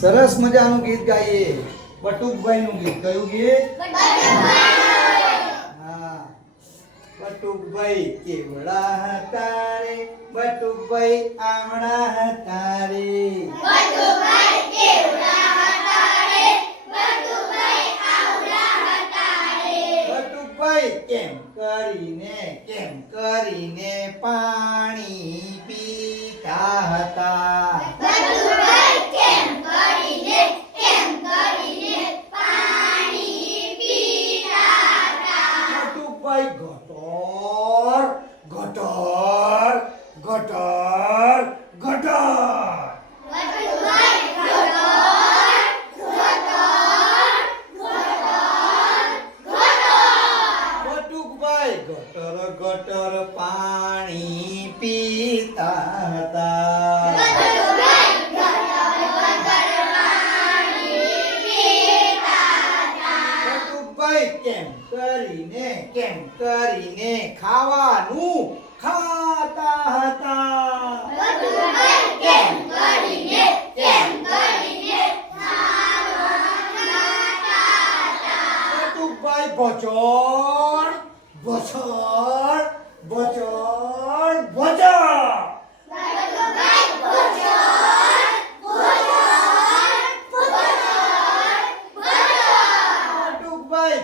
સરસ મજાનું ગીત ગાઈએ. બટુકભાઈ નું ગીત. કયું ગીત? હા. બટુકભાઈ કેવડા હતા રે? બટુકભાઈ આમળા હતા રે? કેમ કરીને કેમ કરીને પાણી પીતા હતા? બટુકભાઈ ગટર ગટર પાણી પીતા હતા. કેમ કરીને, કેમ ખાવાનું ખાતા હતા. બચોડ બચોડ બટુકભાઈ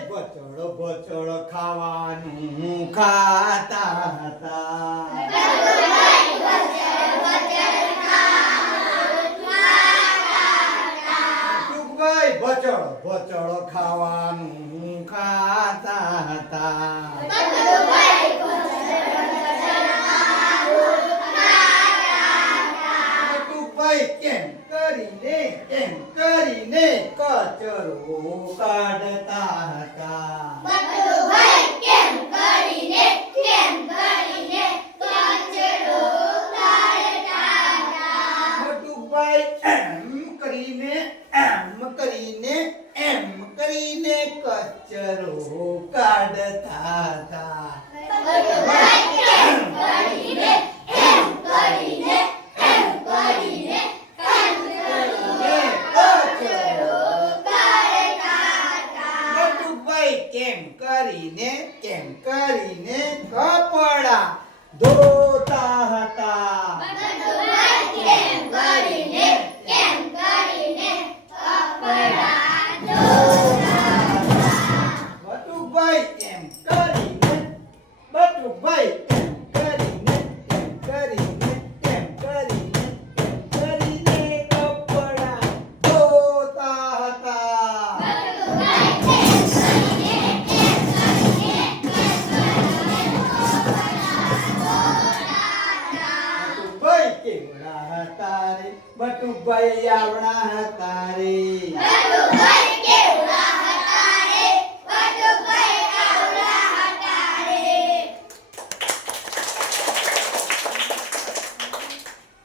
બચોડ બચોડ ખાવાનું ખાતા હતા બટુકભાઈ બચોડ બચોડ ખાવાનું ખાતા હતા બટુકભાઈ કેમ કરીને કેમ કરીને કચરો કાઢતા હતા બટુકભાઈ એમ કરીને એમ કરીને એમ કરીને કચરો કાઢતા હતા બટુકભાઈ કેમ કરીને કેમ કરીને કપડા ધોતા હતા. આવડા હતા રે.